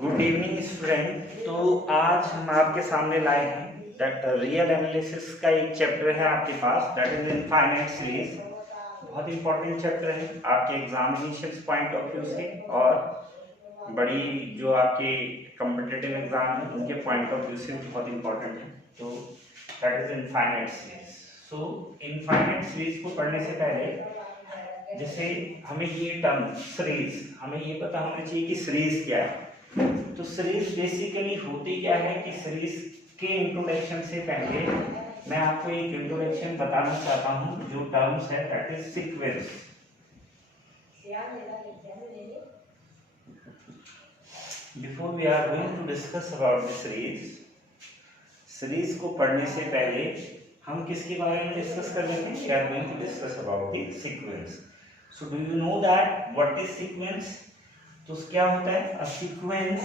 Good evening student. तो आज हम आपके सामने लाए हैं दैट रियल एनालिसिस का एक चैप्टर है आपके पास, दैट इज इनफाइनाइट सीरीज। बहुत इंपॉर्टेंट चैप्टर है आपके एग्जामिनेशन पॉइंट ऑफ व्यू से और बड़ी जो आपके कॉम्पिटिटिव एग्जाम है उनके पॉइंट ऑफ व्यू से बहुत इंपॉर्टेंट है। तो that is infinite series. So infinite series को पढ़ने से पहले जैसे हमें ये टर्म सीरीज, हमें ये पता होना चाहिए कि सीरीज क्या है। तो सीरीज बेसिकली होती क्या है कि सीरीज के इंट्रोडक्शन से पहले मैं आपको एक इंट्रोडक्शन बताना चाहता हूं जो टर्म्स है that is sequence. Before we are going to discuss about the series को पढ़ने से पहले हम किसके बारे में डिस्कस कर लेते हैं? We are going to discuss about the sequence. So do you know that what is sequence? तो क्या होता है? A sequence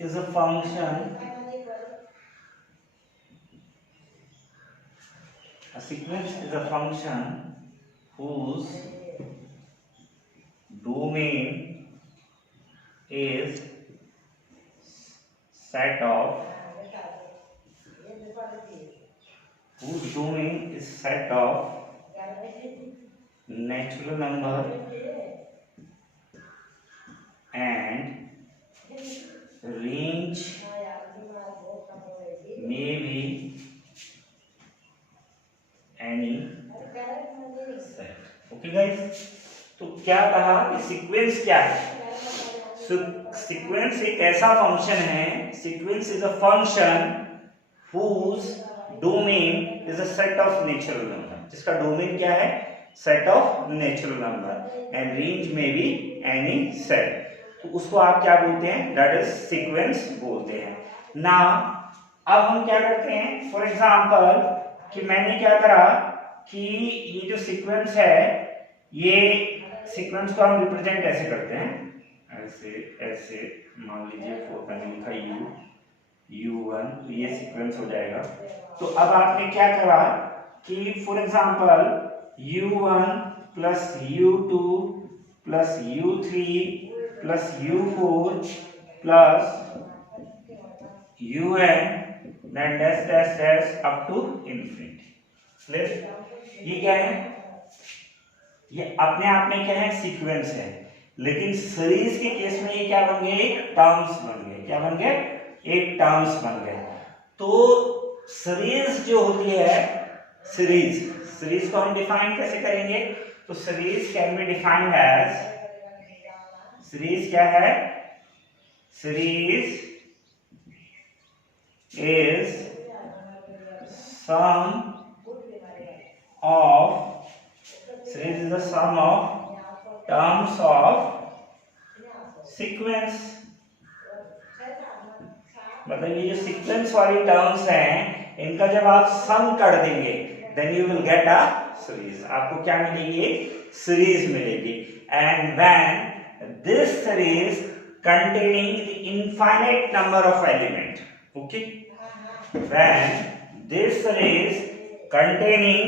is a function, a sequence is a function whose domain is set of natural number and range may be any set. Okay guys, तो क्या कहा कि sequence क्या है? सीक्वेंस एक ऐसा फंक्शन है, sequence is a function whose domain is a set of natural number, जिसका डोमेन क्या है? Set of natural number and range में भी एनी सेट। तो उसको आप क्या बोलते हैं? दैट इज सीक्वेंस बोलते हैं ना। अब हम क्या करते हैं, फॉर एग्जांपल कि मैंने क्या करा कि ये जो सीक्वेंस है, ये सीक्वेंस को हम रिप्रेजेंट ऐसे करते हैं, ऐसे ऐसे मान लीजिए 4 मैंने लिखा U1, तो ये सीक्वेंस हो जाएगा। तो अब आपने क्या करा कि for example U1 plus U2 plus U3 plus U4 plus UN then dash dash dash up to infinity। ये क्या है? ये अपने आप में क्या है? सीक्वेंस है। लेकिन सीरीज के केस में ये क्या बन गए? एक टर्म्स बन गए। क्या बन गए? एक टर्म्स बन गए। तो सीरीज जो होती है, सीरीज को हम डिफाइन कैसे करेंगे? तो series can be defined as, series क्या है? Series is sum of, series is the sum of terms of sequence। मतलब ये जो सीक्वेंस वाली टर्म्स हैं, इनका जब आप सम कर देंगे then you will get a series. आपको क्या मिलेगी? एक सीरीज मिलेगी। And when this series containing the infinite number of element, okay, when this series containing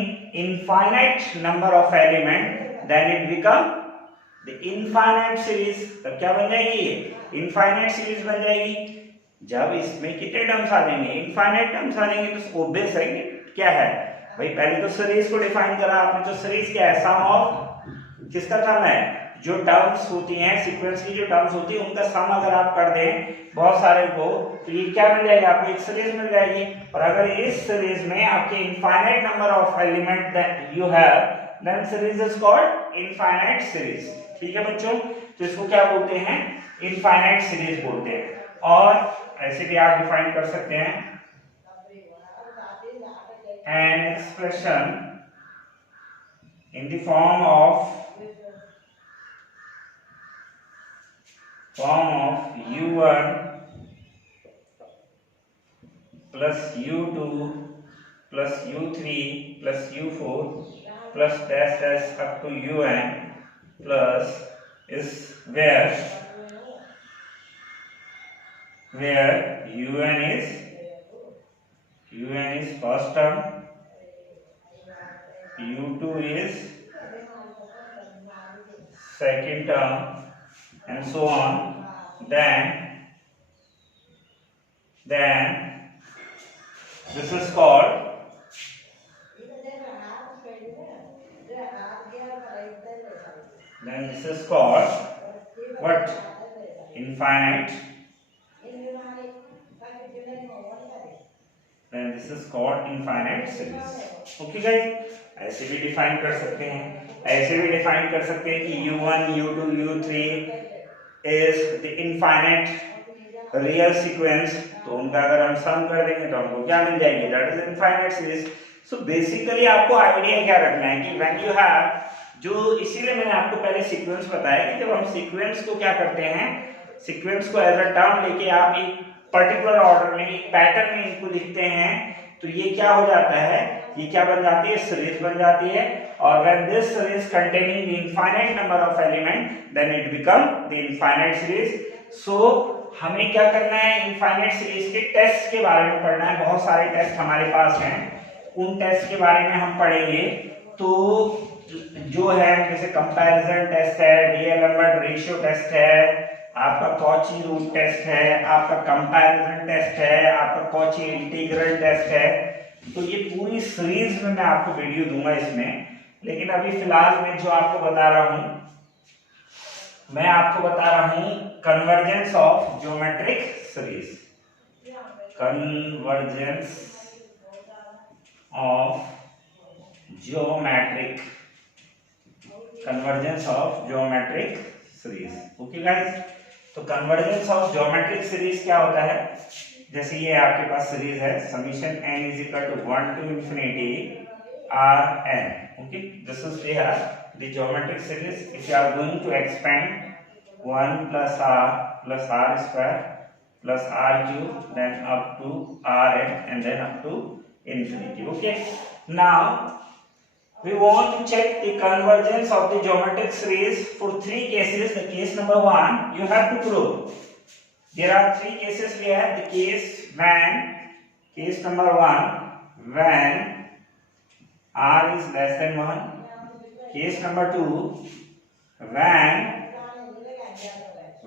infinite number of element then it become the infinite series। तब क्या बन जाएगी? infinite series बन जाएगी। जब इसमें कितने टर्म्स आ जाएंगे? इनफाइनाइट टर्म्स आ जाएंगे। तो ऑब्वियस है कि क्या है भाई, पहले तो सीरीज को डिफाइन करा आपने। तो सीरीज क्या है? सम ऑफ किसका टर्म है? जो टर्म्स होती हैं सीक्वेंस की, जो टर्म्स होती है उनका सम अगर आप कर दें बहुत सारे को, तो ये क्या मिल जाएगा? आपको एक सीरीज मिल जाएगी। और अगर इस सीरीज में आपके infinite number of element that you have then series is called infinite series. ठीक है बच्चों, तो इसको क्या बोलते हैं? इनफाइनाइट सीरीज बोलते हैं। और ऐसे भी आप डिफाइन कर सकते हैं an expression in the form of U1 plus U2 plus U3 plus U4 plus dash dash up to UN plus is where UN is first term, U2 is second term, and so on. Then this is called what? Infinite. Then this is called infinite series. Okay guys, ऐसे भी define कर सकते हैं, ऐसे भी define कर सकते हैं कि u1, u2, u3 is the infinite real sequence. तो उनका अगर हम सम कर देंगे तो हमको क्या मिल जाएगी? That is infinite series. So basically आपको आइडिया क्या रखना है कि when you have, जो इसीलिए मैंने आपको पहले सीक्वेंस बताया कि जब हम सीक्वेंस को क्या करते हैं, सीक्वेंस को एज अ टर्म लेके आप एक पर्टिकुलर ऑर्डर में, एक पैटर्न में इनको लिखते हैं, तो ये क्या हो जाता है, ये क्या बन जाती है? सीरीज बन जाती है. और when this series containing the infinite number of element, then it become the infinite series. So हमें क्या करना है? इनफाइनाइट सीरीज के टेस्ट के बारे में पढ़ना है. बहुत सारे टेस्ट हमारे पास हैं, उन टेस्ट के बारे में हम पढ़ेंगे. तो जो है जैसे कंपैरिजन टेस्ट है, डीएलएमबर्ट रेशियो टेस्ट है, आपका कॉची रूट टेस्ट है, आपका कंपैरिजन टेस्ट है, आपका कॉची इंटीग्रल टेस्ट है. तो ये पूरी सीरीज में मैं आपको वीडियो दूंगा इसमें. लेकिन अभी फिलहाल मैं जो आपको बता रहा हूं, मैं आपको बता रहा हूं convergence of geometric series. Convergence of geometric series. Okay guys, तो कन्वर्जेंस ऑफ ज्योमेट्रिक सीरीज क्या होता है? जैसे ये आपके पास सीरीज है summation n is equal to 1 to infinity rn. Okay, this is here the geometric series. If you are going to expand 1 plus r square plus r cube, then up to rn and then up to infinity. Okay, now we want to check the convergence of the geometric series for three cases. The case number 1, you have to prove. There are three cases we have. The case number 1, when r is less than 1. Case number 2,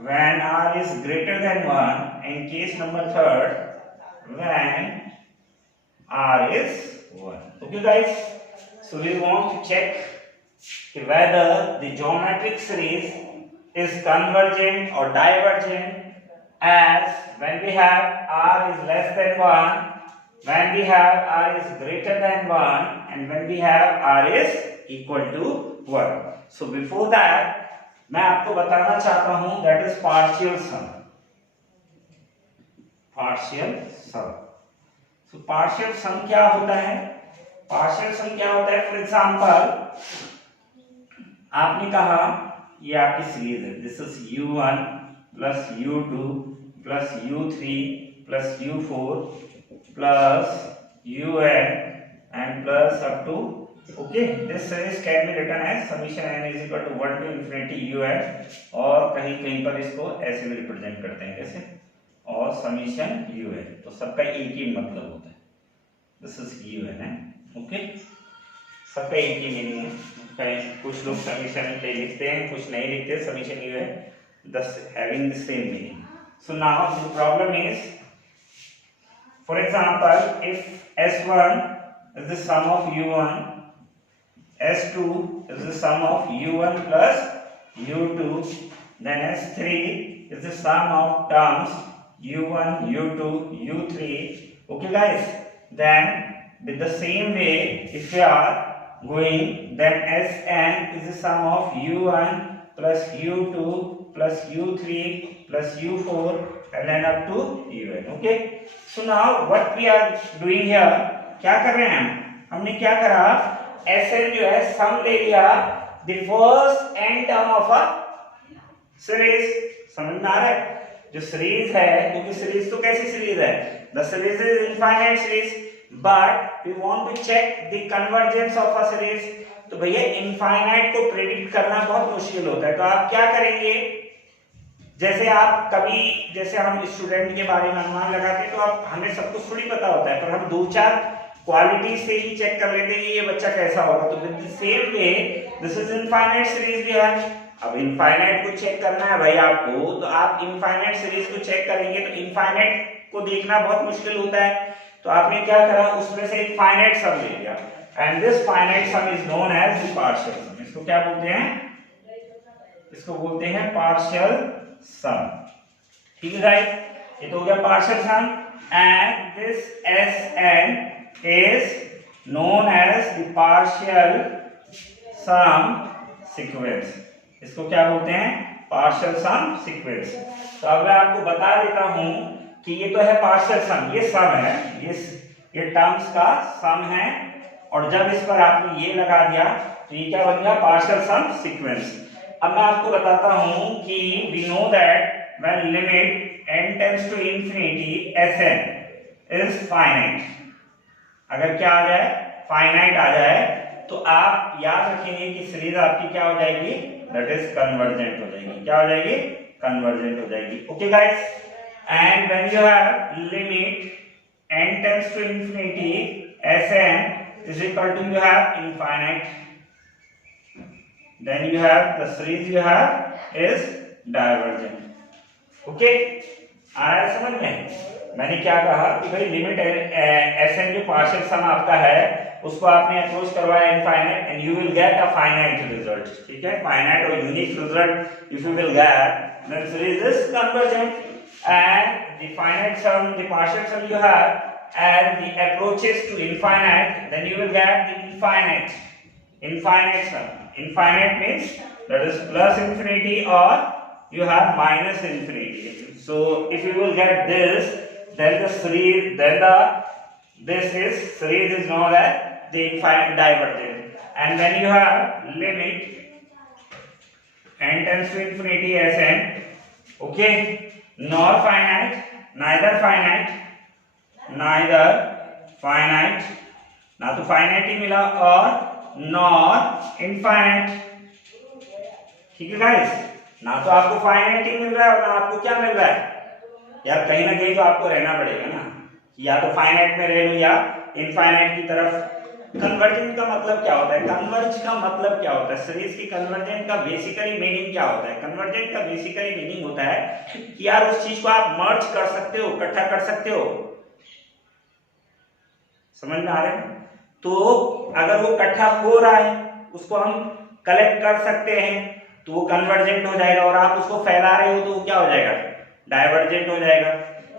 when r is greater than 1. And case number 3, when r is 1. Okay guys, so we want to check whether the geometric series is convergent or divergent as when we have r is less than 1, when we have r is greater than 1, and when we have r is equal to 1. So before that मैं आपको बताना चाहता हूं that is partial sum. So partial sum क्या होता है? Partial सम क्या होता है? फॉर एग्जांपल आपने कहा ये आपकी सीरीज है, this is u1 plus u2 plus u3 plus u4 plus un and plus up to. Okay, this series can be written as summation n is equal to 1 to infinity un, और कहीं कहीं पर इसको ऐसे भी represent करते हैं कैसे, और समीशन un. तो सबका एक ही मतलब होता है, दिस इज un है. ओके, सबका एक ही मीनिंग है. कुछ लोग समीशन लिखते हैं, कुछ नहीं लिखते. समीशन यू है thus having the same meaning. So now the problem is, for example, if s1 is the sum of u1, s2 is the sum of u1 plus u2, then s3 is the sum of terms u1, u2, u3. Okay guys, then with the same way, if we are going, then Sn is the sum of u1 plus u2 plus u3 plus u4 and then up to un. Okay, so now what we are doing here, क्या कर रहे हैं हम? हमने क्या करा, Sn जो है सम ले लिया the first n term of a series. समझ में आ रहा है? जो सीरीज है, क्योंकि सीरीज तो कैसी सीरीज है? The series is infinite series. But we want to check the convergence of a series. तो भैया इनफाइनाइट को प्रेडिक्ट करना बहुत मुश्किल होता है. तो आप क्या करेंगे, जैसे आप कभी, जैसे हम स्टूडेंट के बारे में अनुमान लगाते हैं तो आप, हमें सब कुछ थोड़ी पता होता है, पर हम 2-4 क्वालिटी से ही चेक कर लेते हैं ये बच्चा कैसा होगा. तो with the same way this is infinite series we have. अब इनफाइनाइट को चेक करना है भाई आपको, तो आप इनफाइनाइट सीरीज को चेक करेंगे तो इनफाइनाइट को देखना बहुत मुश्किल होता है। तो आपने क्या करा, उसमें से एक फाइनाइट सम ले लिया, and this finite sum is known as the partial sum. इसको क्या बोलते हैं, इसको बोलते हैं पार्शियल सम। ठीक है गाइस, ये तो हो गया partial sum, and this Sn is known as the partial sum sequence. इसको क्या बोलते हैं, पार्शियल सम सीक्वेंस। तो अब मैं आपको बता देता हूं कि ये तो है पार्शियल सम, ये सम है, ये टर्म्स का सम है, और जब इस पर आपने ये लगा दिया तो ये क्या बन गया, पार्शियल सम सीक्वेंस। अब मैं आपको बताता हूं कि we know that when limit n tends to infinity Sn is finite, अगर क्या आ जाए, फाइनाइट आ जाए, तो आप याद रखेंगे कि सीरीज आपकी क्या हो जाएगी, दैट इज कन्वर्जेंट हो जाएगी। क्या हो जाएगी, कन्वर्जेंट हो जाएगी। Okay guys, and when you have limit n tends to infinity Sn is equal to you have infinite, then you have the series you have is divergent. Okay, आ रहा है समझ में? मैंने क्या कहा कि भाई लिमिट Sn जो पार्शियल सम आपका है उसको आपने अप्रोच करवाया infinite, and you will get a finite result. ठीक है, फाइनाइट और unique result if you will gate, then series is convergent, and the finite sum, the partial sum you have, and the approaches to infinite, then you will get the infinite sum. Infinite means that is plus infinity or you have minus infinity. So if you will get this, then the series, series is known as the infinite divergent. And when you have limit n tends to infinity Sn, okay, nor finite, neither finite, ना तो finite ही मिला और nor infinite. ठीक है guys, ना तो आपको finite ही मिल रहा है और ना आपको क्या मिल रहा है, यार कहीं ना कहीं तो आपको रहना पड़ेगा ना, या तो फाइनाइट में रह लो या इनफाइनाइट की तरफ। कन्वर्जेंट का मतलब क्या होता है, कन्वर्ज का मतलब क्या होता है, सीरीज की कन्वर्जेंट का बेसिकली मीनिंग क्या होता है? कन्वर्जेंट का बेसिकली मीनिंग होता है कि यार उस चीज को आप मर्ज कर सकते हो, इकट्ठा कर सकते हो। समझ में आ रहा है? तो अगर वो इकट्ठा हो रहा है, उसको हम कलेक्ट कर सकते हैं, तो वो कन्वर्जेंट हो जाएगा, और आप उसको फैला रहे हो तो वो क्या हो जाएगा, डाइवर्जेंट हो जाएगा।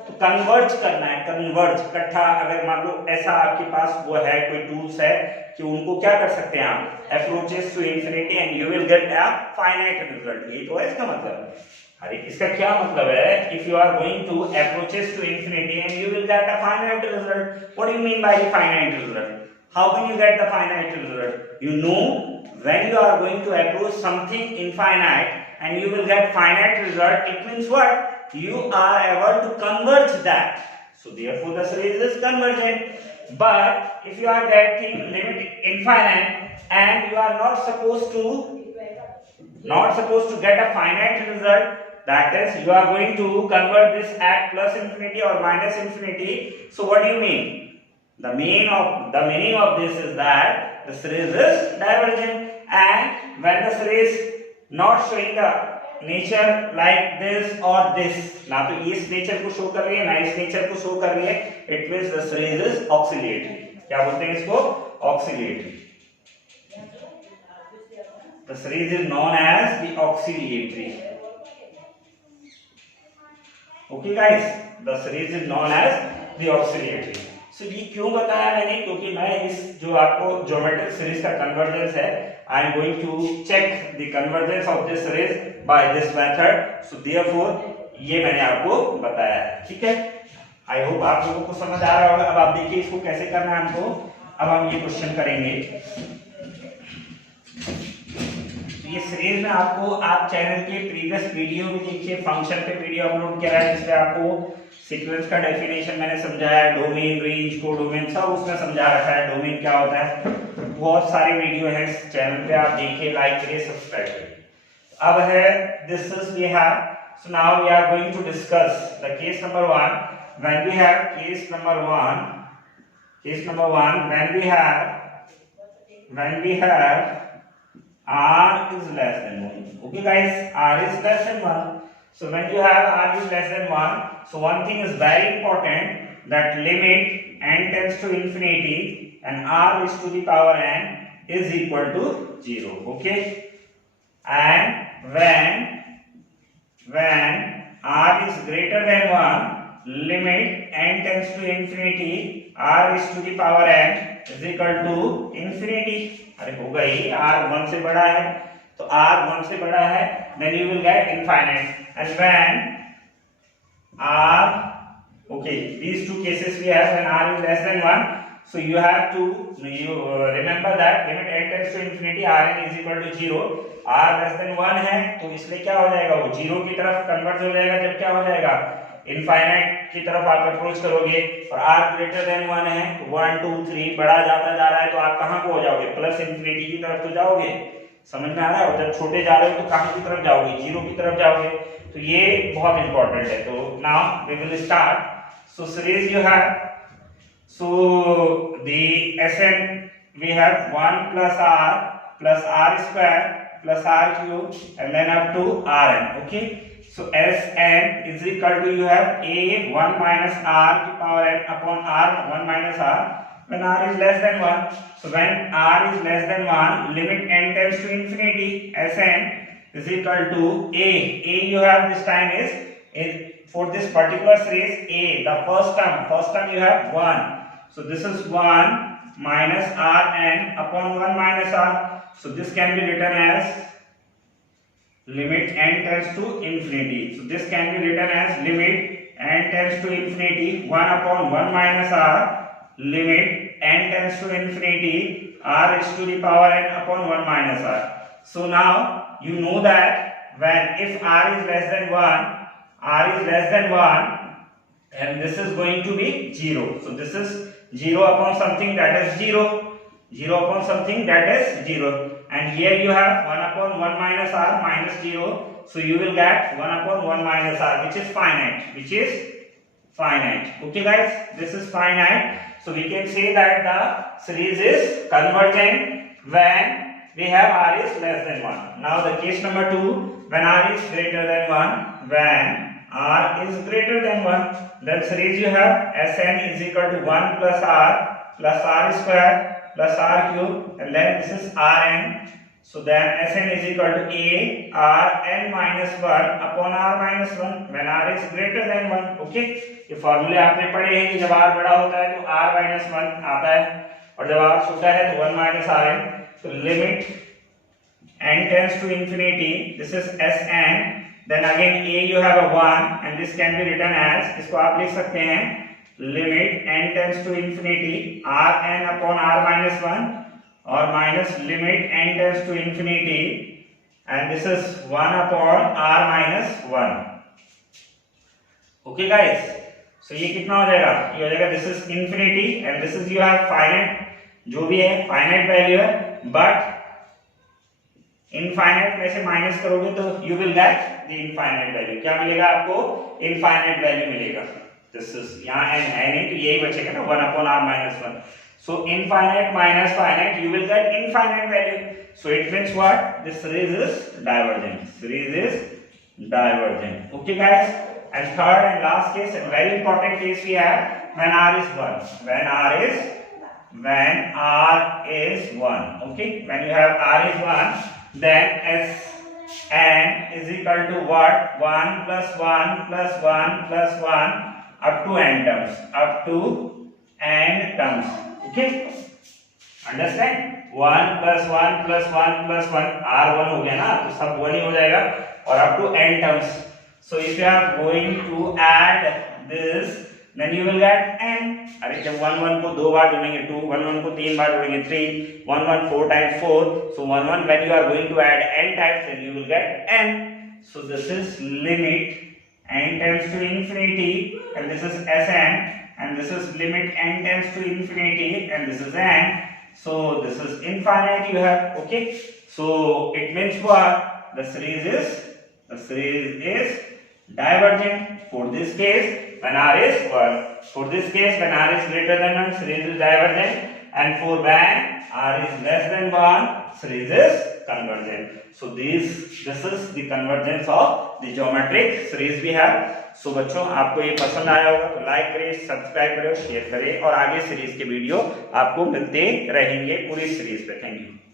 तो कन्वर्ज करना है, कन्वर्ज, इकट्ठा। अगर मान लो ऐसा आपके पास वो है, कोई टूल्स है कि उनको क्या कर सकते हैं आप, approaches to infinity and you will get a finite result. ये तो है इसका मतलब। अरे इसका क्या मतलब है, if you are going to approaches to infinity and you will get a finite result. What do you mean by the finite result? How can you get the finite result? You know when you are going to approach something infinite and you will get finite result, it means what? You are able to converge that. So therefore the series is convergent. But if you are getting limit infinite and you are not supposed to get a finite result, that is you are going to convert this at plus infinity or minus infinity. So what do you mean? The meaning of this is that the series is divergent, and when the series not showing the nature like this or this, ना तो इस nature को show कर रही है ना इस nature को शो कर रही है, it means the series is oscillatory. क्या बोलते हैं इसको? Oscillatory. The series is known as the oscillatory. Okay guys, the series is known as the oscillatory. So ये क्यों बताया मैंने, क्योंकि मैं इस जो आपको ज्योमेट्रिक सीरीज का कन्वर्जेंस है, I am going to check the convergence of this series by this method. So therefore ये मैंने आपको बताया है। ठीक है, आई होप आप लोगों को समझ आ रहा होगा। अब आप देखिए इसको कैसे करना है हमको। अब हम ये क्वेश्चन करेंगे। तो ये सीरीज में आपको, आप चैनल के प्रीवियस वीडियो भी देखिए, फंक्शन पे वीडियो अपलोड किया है जिसमें आपको सीक्वेंस का डेफिनेशन मैंने समझाया, डोमेन, रेंज, कोडोमेन सब उसमें समझा रखा है। डोमेन क्या होता है, बहुत सारे वीडियो हैं इस चैनल पे, आप देखिए, लाइक करिए, सब्सक्राइब करिए। अब है this is we have, so now we are going to discuss the case number 1। When we have case number 1 when we have r is less than 1. Okay guys, r is less than 1. So when you have r is less than 1, so one thing is very important, that limit n tends to infinity and r is to the power n is equal to 0. Okay, and when r is greater than 1, limit n tends to infinity, r is to the power n is equal to infinity. अरे होगा ही, r 1 से बड़ा है तो r 1 से बड़ा है, then you will get infinite. And when r, okay, these two cases we have when r is less than 1, so you have to remember that limit n tends to infinity, rn is equal to 0. r less than 1 है तो इसलिए क्या हो जाएगा, वो 0 की तरफ convert हो जाएगा. जब क्या हो जाएगा, इनफाइनाइट की तरफ आप अप्रोच करोगे. और r ग्रेटर देन 1 है तो 1 2 3 बढ़ा जाता जा रहा है, तो आप कहां को हो जाओगे, प्लस इंफिनिटी की तरफ तो जाओगे. समझ में आ रहा है. और जब छोटे जा रहे हो तो कहां की तरफ जाओगे, 0 की तरफ जाओगे. तो ये बहुत इंपॉर्टेंट है. तो now we will start. So series you have, so the Sn we have 1 plus r square plus r cube and then up to rn. Okay, so Sn is equal to, you have a 1 minus r to power n upon r 1 minus r when r is less than 1. So when r is less than 1, limit n tends to infinity, Sn is equal to a you have this time is for this particular series a, the first term you have 1. So this is 1 minus rn upon 1 minus r. So this can be written as limit n tends to infinity. So this can be written as limit n tends to infinity 1 upon 1 minus r, limit n tends to infinity r is to the power n upon 1 minus r. So now you know that when if r is less than 1, and this is going to be 0. So this is 0 upon something that is 0, 0 upon something that is 0. And here you have 1 upon 1 minus r minus 0. So you will get 1 upon 1 minus r, which is finite. Okay guys, this is finite. So we can say that the series is convergent when we have r is less than 1. Now the case number 2, when r is greater than 1, r is greater than 1, then series you have Sn is equal to 1 plus r square plus r cube, and then this is rn. So then Sn is equal to a rn minus 1 upon r minus 1 when r is greater than 1. Okay, ये फॉर्मूले आपने पढ़े हैं कि जब r बड़ा होता है तो r minus 1 आता है, और जब r छोटा है तो 1 minus rn. तो limit n tends to infinity, this is Sn. Then again a you have a 1 and this can be written as, इसको आप लिख सकते हैं limit n tends to infinity rn upon r minus 1 or minus limit n tends to infinity and this is 1 upon r minus 1. Okay guys, so ये कितना हो जाएगा, ये हो जाएगा this is infinity and this is you have finite, जो भी है finite value है, but इनफाइनाइट में से माइनस करोगे तो you will get the infinite value. क्या मिलेगा आपको, इनफाइनाइट वैल्यू मिलेगा. दिस इज यहाँ n है नहीं तो यही बचेगा ना 1 upon r minus 1. So infinite minus finite, you will get infinite value. So it means what, this series is divergent. Okay guys, and third and last case, and very important case we have when r is 1. When r is 1. Okay, when you have r is 1, then Sn is equal to what, 1 plus 1 plus 1 plus 1 up to n terms. Okay, understand, 1 plus 1 plus 1 plus 1, r1 हो गया ना, तो सब 1 ही हो जाएगा, और up to n terms. So if you are going to add this, then you will get n. अरे जब 1 1 को 2 बार जोड़ेंगे 2, 1 1 को 3 बार जोड़ेंगे 3, 1 1 4 times 4. So 1 1 when you are going to add n times, then you will get n. So this is limit n tends to infinity and this is Sn, and this is limit n tends to infinity and this is n. So this is infinite you have. Okay, so it means what, the series is divergent. For this case when r is 1, for this case when r is greater than 1, series is divergent, and for when r is less than 1, series is convergent. So this is the convergence of the geometric series we have. So बच्चों आपको ये पसंद आया होगा तो like करें, subscribe करें, share करें और आगे सीरीज के वीडियो आपको मिलते रहेंगे पूरी सीरीज पे। Thank you.